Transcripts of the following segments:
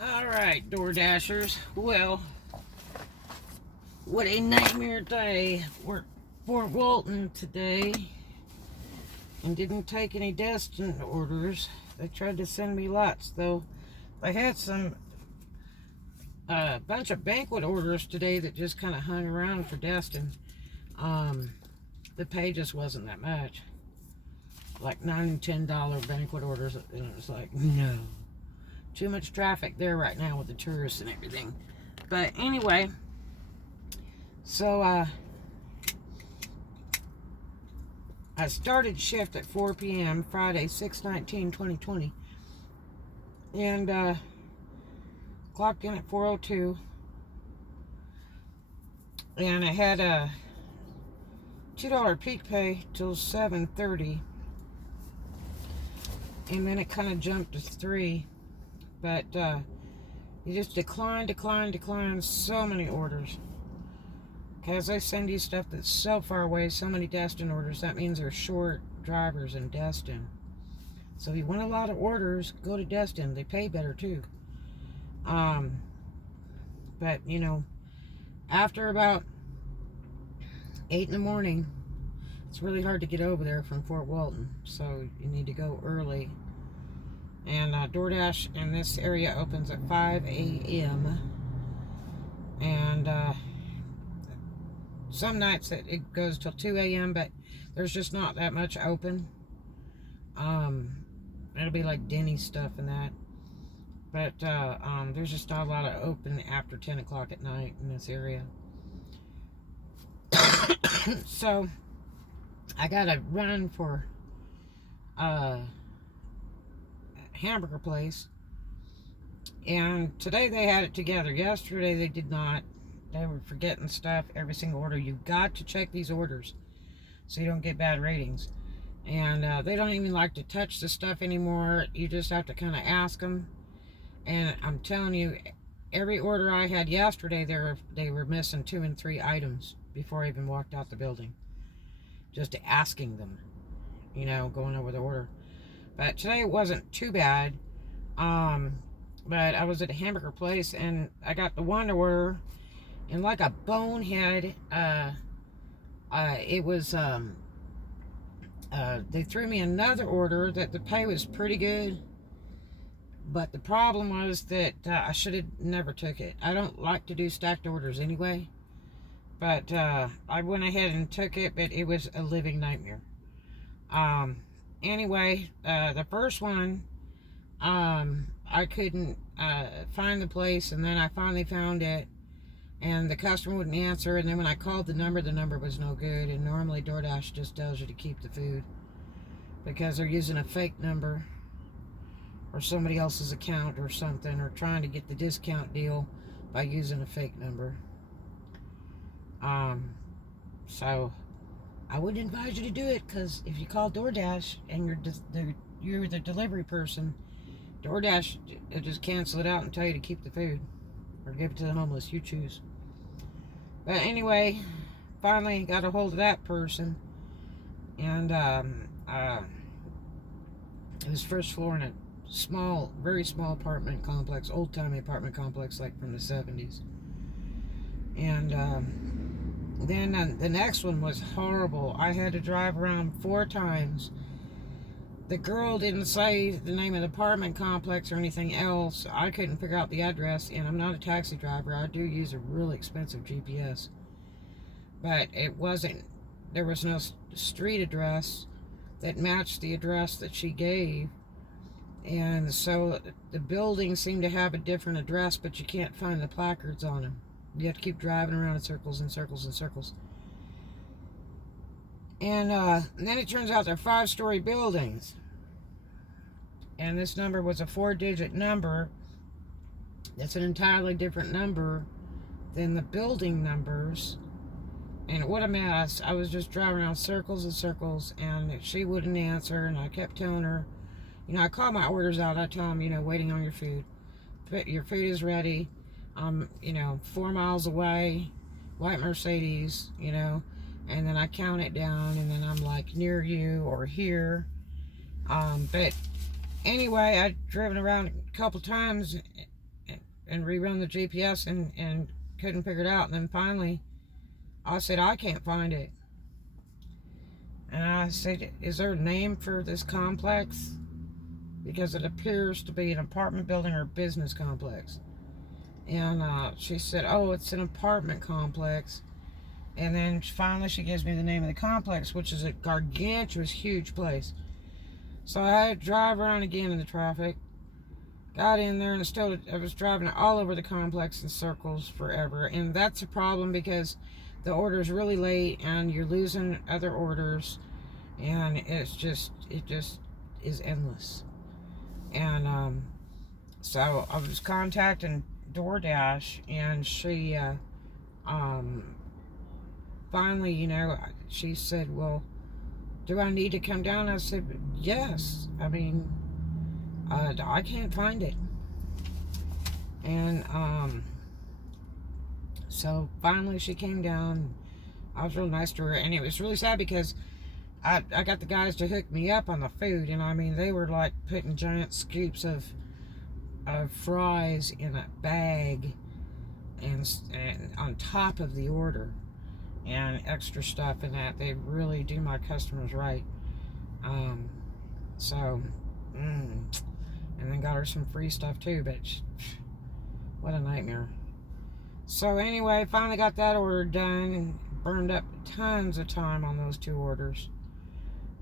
Alright, Doordashers. Well, what a nightmare day. We're Fort Walton today and didn't take any Destin orders. They tried to send me lots, though. I had some bunch of banquet orders today that just kind of hung around for Destin. The pay just wasn't that much. Like $9 and $10 banquet orders, and it was like, no. Too much traffic there right now with the tourists and everything. But anyway, so I started shift at 4 p.m. Friday, 6/19/2020, and clocked in at 4:02, and I had a $2 peak pay till 7:30, and then it kind of jumped to $3. But you just decline so many orders. Because they send you stuff that's so far away, so many Destin orders. That means they're short drivers in Destin. So if you want a lot of orders, go to Destin. They pay better too. But you know, after about 8 in the morning, it's really hard to get over there from Fort Walton. So you need to go early. And Doordash in this area opens at 5 a.m. And some nights it goes till 2 a.m., but there's just not that much open. It'll be like Denny stuff and that. But there's just not a lot of open after 10 o'clock at night in this area. So I got to run for hamburger place, and today they had it together. Yesterday they did not. They were forgetting stuff every single order. You've got to check these orders so you don't get bad ratings. And they don't even like to touch the stuff anymore. You just have to kind of ask them. And I'm telling you, every order I had yesterday, they were missing 2 and 3 items before I even walked out the building, just asking them, you know, going over the order. But today it wasn't too bad. But I was at a hamburger place and I got the one order, and like a bonehead, it was, they threw me another order that the pay was pretty good. But the problem was that I should have never took it. I don't like to do stacked orders anyway. But I went ahead and took it, but it was a living nightmare. Anyway, the first one, I couldn't find the place, and then I finally found it, and the customer wouldn't answer, and then when I called the number was no good. And normally Doordash just tells you to keep the food because they're using a fake number or somebody else's account or something, or trying to get the discount deal by using a fake number. So I wouldn't advise you to do it, because if you call Doordash and you're the delivery person, Doordash will just cancel it out and tell you to keep the food or give it to the homeless. You choose. But anyway, finally got a hold of that person, and it was first floor in a small, very small apartment complex, old-timey apartment complex, like from the 70s. And then the next one was horrible. I had to drive around 4 times. The girl didn't say the name of the apartment complex or anything else. I couldn't figure out the address, and I'm not a taxi driver. I do use a really expensive GPS. But it wasn't, there was no street address that matched the address that she gave. And so the buildings seem to have a different address, but you can't find the placards on them. You have to keep driving around in circles and circles and circles. And then it turns out they're 5-story buildings. And this number was a 4-digit number. That's an entirely different number than the building numbers. And what a mess. I was just driving around circles and circles, and she wouldn't answer, and I kept telling her, you know, I call my orders out. I tell them, you know, waiting on your food. Your food is ready. You know, 4 miles away, white Mercedes, you know, and then I count it down, and then I'm like near you or here. But anyway, I've driven around a couple times and rerun the GPS and couldn't figure it out. And then finally, I said, I can't find it. And I said, is there a name for this complex? Because it appears to be an apartment building or business complex. And she said, oh, it's an apartment complex. And then finally she gives me the name of the complex, which is a gargantuous, huge place. So I had to drive around again in the traffic. Got in there, and still I was driving all over the complex in circles forever. And that's a problem because the order's really late and you're losing other orders. And it just is endless. And so I was contacting Doordash, and she finally, you know, she said, well, do I need to come down? I said, yes. I mean, I can't find it. And so finally she came down. I was real nice to her, and it was really sad because I got the guys to hook me up on the food, and I mean, they were like putting giant scoops of fries in a bag and on top of the order, and extra stuff in that. They really do my customers right. And then got her some free stuff too, but what a nightmare. So anyway, finally got that order done and burned up tons of time on those 2 orders.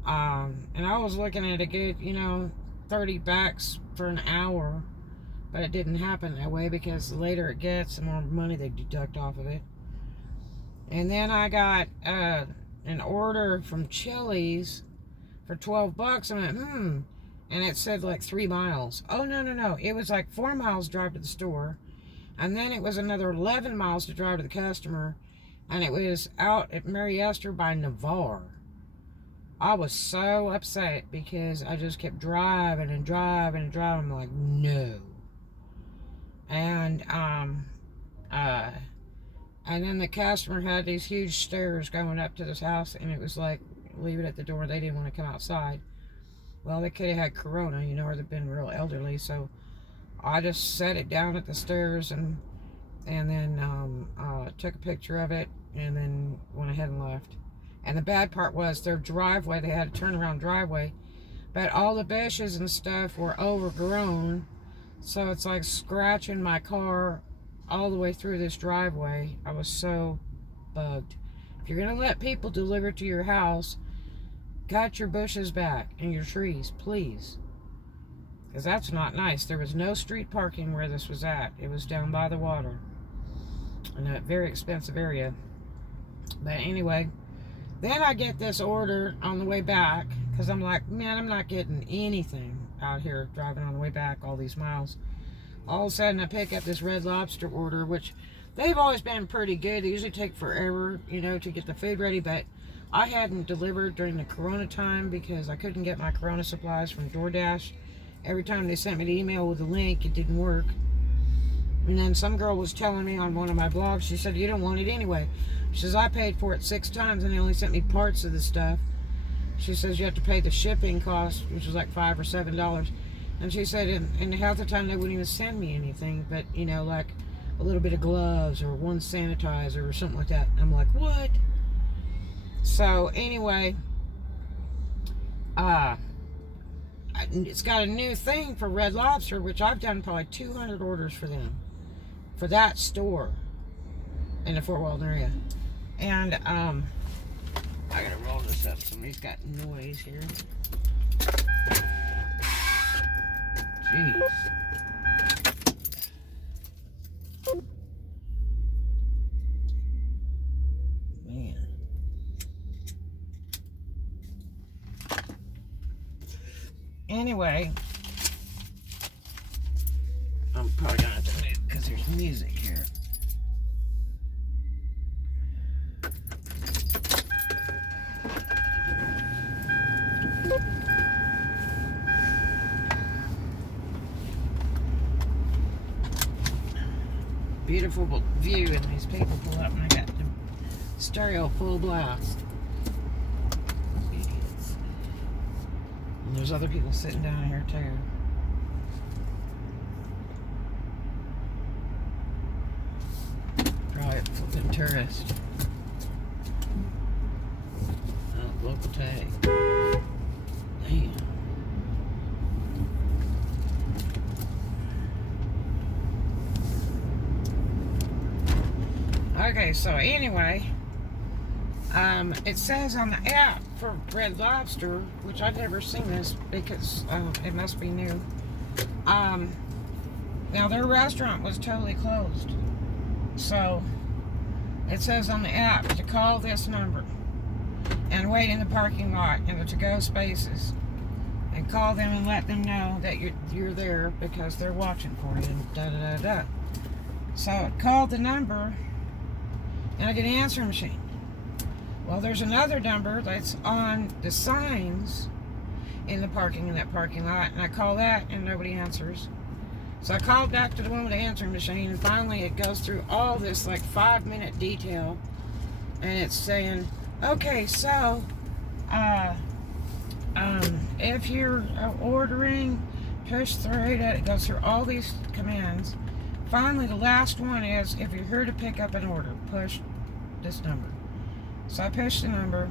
And I was looking at a good, you know, $30 for an hour, but it didn't happen that way because the later it gets, the more money they deduct off of it. And then I got an order from Chili's for $12. I went, and it said like 3 miles. Oh, no. It was like 4 miles drive to the store, and then it was another 11 miles to drive to the customer, and it was out at Mary Esther by Navarre. I was so upset because I just kept driving and driving and driving. I'm like, no. And then the customer had these huge stairs going up to this house, and it was like, leave it at the door. They didn't want to come outside. Well, they could have had corona, you know, or they've been real elderly. So I just set it down at the stairs and then took a picture of it and then went ahead and left. And the bad part was their driveway, they had a turnaround driveway, but all the bushes and stuff were overgrown. So it's like scratching my car all the way through this driveway. I was so bugged. If you're going to let people deliver to your house, cut your bushes back and your trees, please. Because that's not nice. There was no street parking where this was at. It was down by the water in a very expensive area. But anyway, then I get this order on the way back because I'm like, man, I'm not getting anything out here driving on the way back all these miles. All of a sudden I pick up this Red Lobster order, which they've always been pretty good. They usually take forever, you know, to get the food ready, but I hadn't delivered during the Corona time because I couldn't get my Corona supplies from Doordash. Every time they sent me the email with a link, it didn't work. And then some girl was telling me on one of my blogs, she said, you don't want it anyway. She says, I paid for it 6 times and they only sent me parts of the stuff. She says you have to pay the shipping cost, which was like $5 or $7. And she said, and half the time they wouldn't even send me anything, but, you know, like a little bit of gloves or one sanitizer or something like that. I'm like, what? So anyway, it's got a new thing for Red Lobster, which I've done probably 200 orders for them, for that store in the Fort Walton area. And I gotta roll this up. Somebody's got noise here. Jeez. Man. Anyway, I'm probably gonna have to move because there's music here. Beautiful view, and these people pull up and I got the stereo full blast. Idiots. And there's other people sitting down here too. tourist. Oh, local tag. Damn. Okay, so anyway, it says on the app for Red Lobster, which I've never seen this because it must be new. Now their restaurant was totally closed. So it says on the app to call this number and wait in the parking lot in the to-go spaces and call them and let them know that you're there because they're watching for you and da-da-da-da. So I called the number and I get an answering machine. Well, there's another number that's on the signs in that parking lot, and I call that and nobody answers. So I called back to the one with the answering machine, and finally it goes through all this like 5-minute detail, and it's saying, okay, so if you're ordering, push through it. It goes through all these commands. Finally, the last one is, if you're here to pick up an order, push this number. So I push the number.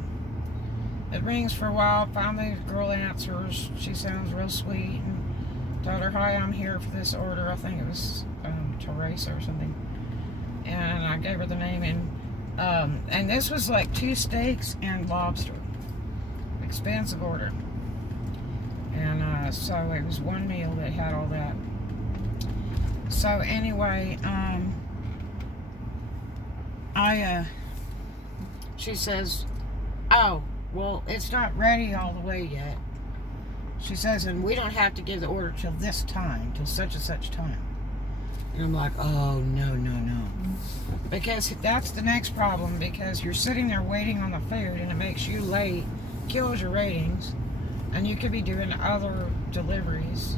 It rings for a while. Finally, the girl answers. She sounds real sweet. And told her, hi, I'm here for this order. I think it was Teresa or something. And I gave her the name. And this was like 2 steaks and lobster. Expensive order. And so it was one meal that had all that. So anyway, she says, oh, well, it's not ready all the way yet. She says, and we don't have to give the order till this time, till such and such time. And I'm like, oh, no. Because that's the next problem, because you're sitting there waiting on the food, and it makes you late, kills your ratings, and you could be doing other deliveries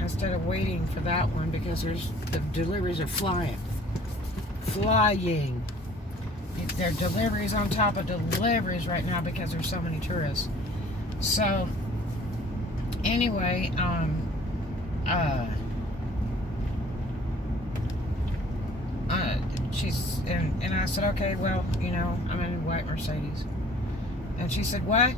instead of waiting for that one, because the deliveries are flying. There are deliveries on top of deliveries right now because there's so many tourists. So anyway, she's and I said, okay, well, I'm in a white Mercedes. And she said, what?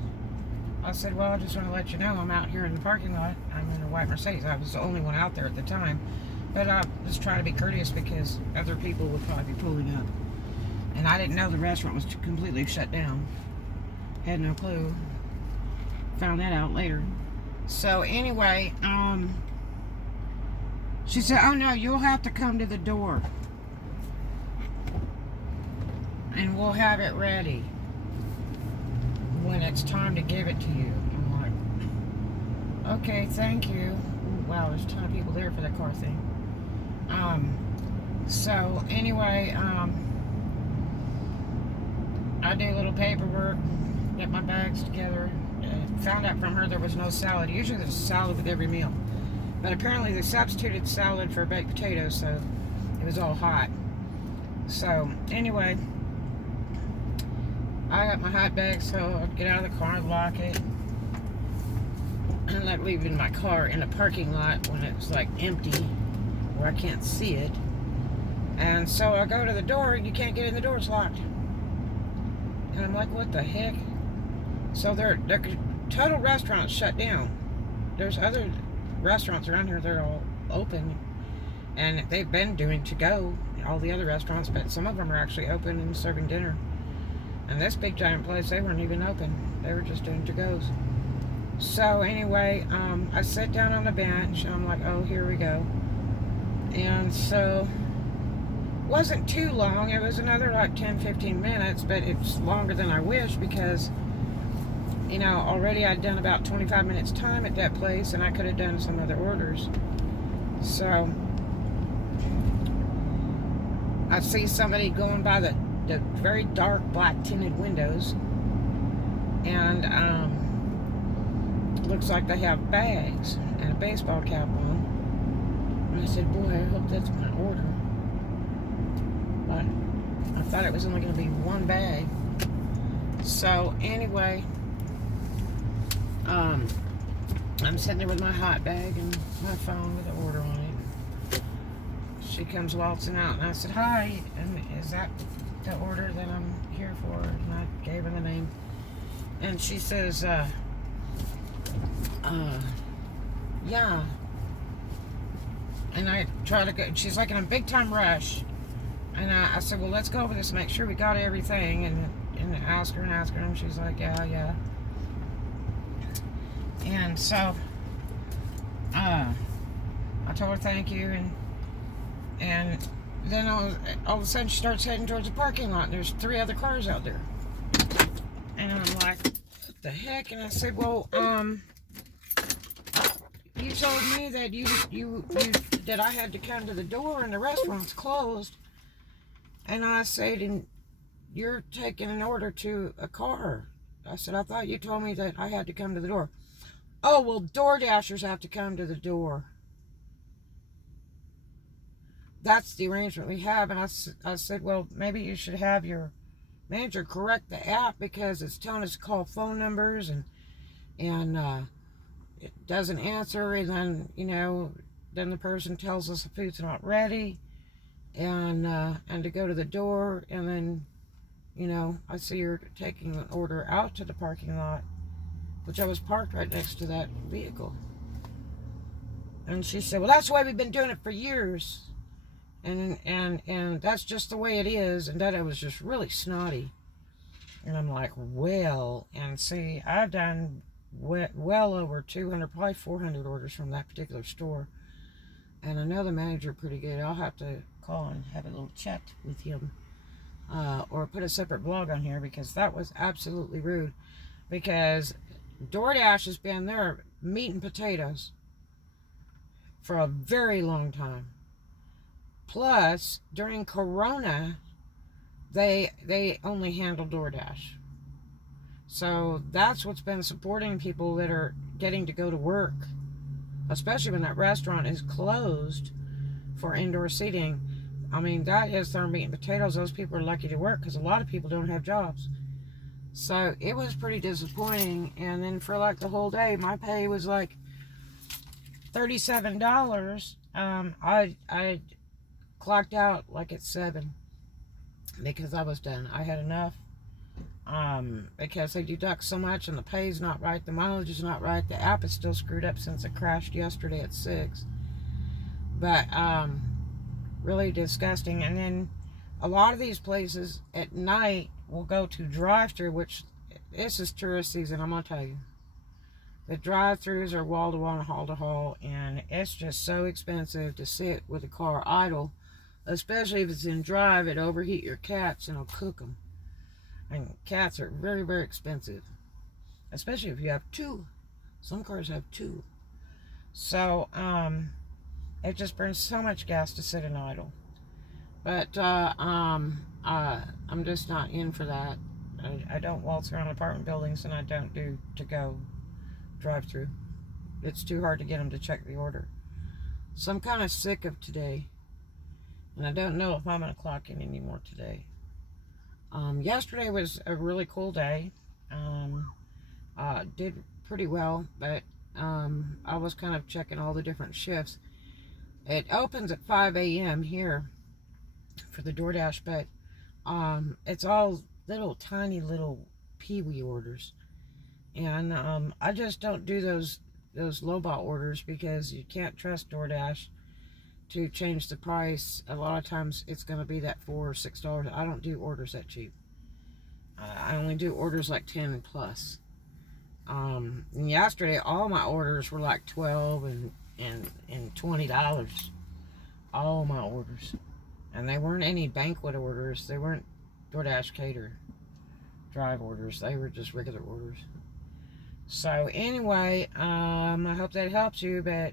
I said, well, I just want to let you know I'm out here in the parking lot. I'm in a white Mercedes. I was the only one out there at the time. But I was trying to be courteous because other people would probably be pulling up. And I didn't know the restaurant was completely shut down. Had no clue. Found that out later. So anyway, she said, oh no, you'll have to come to the door. And we'll have it ready when it's time to give it to you. I'm like, okay, thank you. Wow, there's a ton of people there for that car thing. So anyway, I do a little paperwork, get my bags together. Found out from her there was no salad. Usually there's salad with every meal, but apparently they substituted salad for baked potatoes, so it was all hot. So anyway, I got my hot bag, so I get out of the car, lock it, and I leave it in my car in a parking lot when it's like empty, where I can't see it. And so I go to the door, and you can't get in the door; it's locked. And I'm like, what the heck? So their total restaurant's shut down. There's other restaurants around here that are all open, and they've been doing to-go, all the other restaurants, but some of them are actually open and serving dinner. And this big giant place, they weren't even open. They were just doing to-goes. So anyway, I sit down on the bench, and I'm like, oh, here we go. And so, wasn't too long. It was another like 10-15 minutes, but it's longer than I wish because, already I'd done about 25 minutes time at that place, and I could have done some other orders. So I see somebody going by the very dark black tinted windows, and looks like they have bags and a baseball cap on. And I said, boy, I hope that's my order. But I thought it was only going to be one bag. So anyway, I'm sitting there with my hot bag and my phone with the order on it. she comes waltzing out, and I said, "Hi, and is that the order that I'm here for?" And I gave her the name, and she says, yeah. And I try to go, she's like in a big time rush, and I said, "Well, let's go over this and make sure we got everything," and ask her, and she's like, yeah. And so I told her thank you, and then all of a sudden she starts heading towards the parking lot, and there's 3 other cars out there, and I'm like, "What the heck?" And I said, "Well, you told me that that I had to come to the door and the restaurant's closed." And I said, "And you're taking an order to a car." I said, "I thought you told me that I had to come to the door." "Oh, well, Doordashers have to come to the door. That's the arrangement we have." And I said, "Well, maybe you should have your manager correct the app, because it's telling us to call phone numbers, and it doesn't answer, and then, then the person tells us the food's not ready, and to go to the door, and then, I see you're taking an order out to the parking lot, which I was parked right next to that vehicle." And she said, "Well, that's the way we've been doing it for years, and that's just the way it is," and that I was just really snotty. And I'm like, "Well," and see, I've done well over 200, probably 400 orders from that particular store, and I know the manager pretty good. I'll have to call and have a little chat with him, or put a separate blog on here, because that was absolutely rude. Because Doordash has been their meat and potatoes for a very long time. Plus, during Corona, they only handle Doordash. So that's what's been supporting people that are getting to go to work, especially when that restaurant is closed for indoor seating. I mean, that is their meat and potatoes. Those people are lucky to work, because a lot of people don't have jobs. So it was pretty disappointing. And then for like the whole day, my pay was like $37. I clocked out like at 7, because I was done. I had enough. Because they deduct so much, and the pay's not right, the mileage is not right, the app is still screwed up since it crashed yesterday at 6. But really disgusting. And then a lot of these places at night will go to drive-through, which this is tourist season, I'm gonna tell you. The drive-throughs are wall-to-wall and hall-to-hall, and it's just so expensive to sit with a car idle, especially if it's in drive. It overheat your cats and it'll cook them. And cats are very, very expensive, especially if you have 2. Some cars have 2. So, it just burns so much gas to sit and idle. But, I'm just not in for that. I don't waltz around apartment buildings, and I don't do to-go drive-through. It's too hard to get them to check the order. So I'm kind of sick of today, and I don't know if I'm going to clock in anymore today. Yesterday was a really cool day. Did pretty well, but I was kind of checking all the different shifts. It opens at 5 a.m. here for the Doordash, but it's all little tiny little peewee orders, and I just don't do those lowball orders, because you can't trust Doordash to change the price. A lot of times it's going to be that $4 or $6. I don't do orders that cheap. I only do orders like 10 and plus. And yesterday all my orders were like $12 and $20. All my orders. And they weren't any banquet orders. They weren't Doordash cater drive orders. They were just regular orders. So anyway, I hope that helps you, but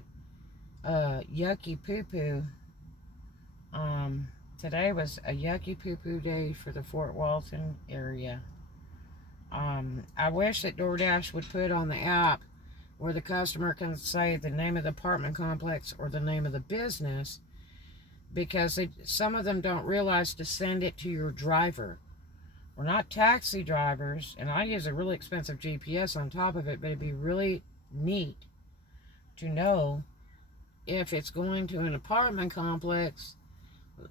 yucky poo-poo. Today was a yucky poo-poo day for the Fort Walton area. I wish that Doordash would put on the app where the customer can say the name of the apartment complex or the name of the business, because some of them don't realize to send it to your driver. We're not taxi drivers, and I use a really expensive GPS on top of it, but it'd be really neat to know if it's going to an apartment complex,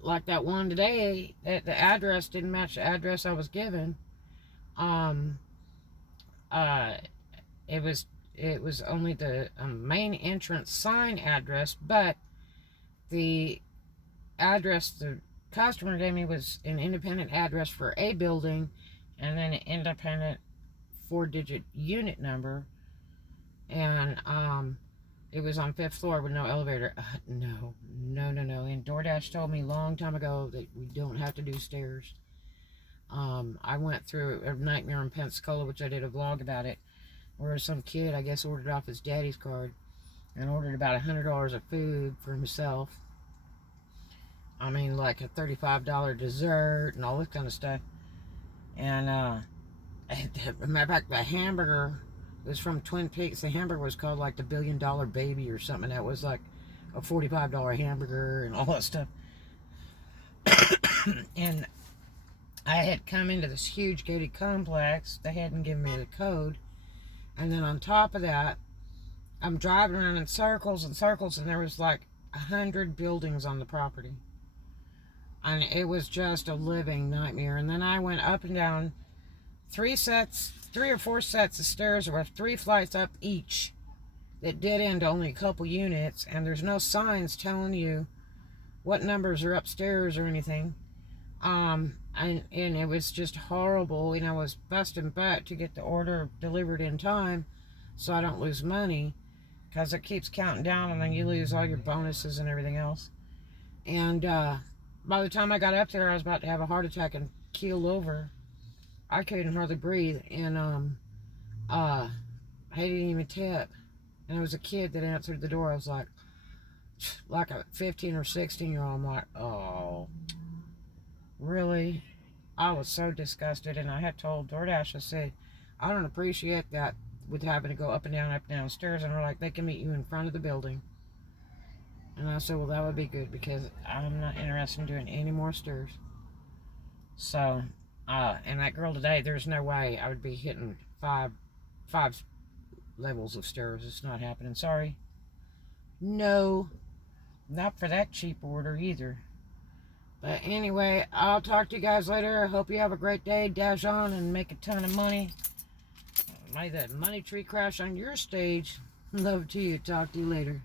like that one today, that the address didn't match the address I was given. Um, uh, it was only the main entrance sign address, but the address the customer gave me was an independent address for a building, and then an independent 4-digit unit number, and it was on 5th floor with no elevator. No. And Doordash told me a long time ago that we don't have to do stairs. I went through a nightmare in Pensacola, which I did a vlog about it, where some kid, I guess, ordered off his daddy's card and ordered about $100 of food for himself. I mean, like a $35 dessert and all this kind of stuff. And, matter of fact, the hamburger was from Twin Peaks. The hamburger was called like the $1 Billion Baby or something. That was like a $45 hamburger and all that stuff. And I had come into this huge gated complex. They hadn't given me the code. And then on top of that, I'm driving around in circles and circles, and there was like 100 buildings on the property. And it was just a living nightmare. And then I went up and down 3 or 4 sets of stairs. There were 3 flights up each that did end only a couple units, and there's no signs telling you what numbers are upstairs or anything. And it was just horrible, and I was busting butt to get the order delivered in time so I don't lose money, because it keeps counting down, and then you lose all your bonuses and everything else. And by the time I got up there, I was about to have a heart attack and keel over. I couldn't hardly breathe, and I didn't even tip. And there was a kid that answered the door. I was like a 15 or 16-year-old. I'm like, oh, really? I was so disgusted, and I had told Doordash, I said, I don't appreciate that with having to go up and down stairs. And they're like, they can meet you in front of the building. And I said, well, that would be good, because I'm not interested in doing any more stairs. So, and that girl today, there's no way I would be hitting five levels of stairs. It's not happening. Sorry. No, not for that cheap order either. But anyway, I'll talk to you guys later. I hope you have a great day. Dash on and make a ton of money. May that money tree crash on your stage. Love to you. Talk to you later.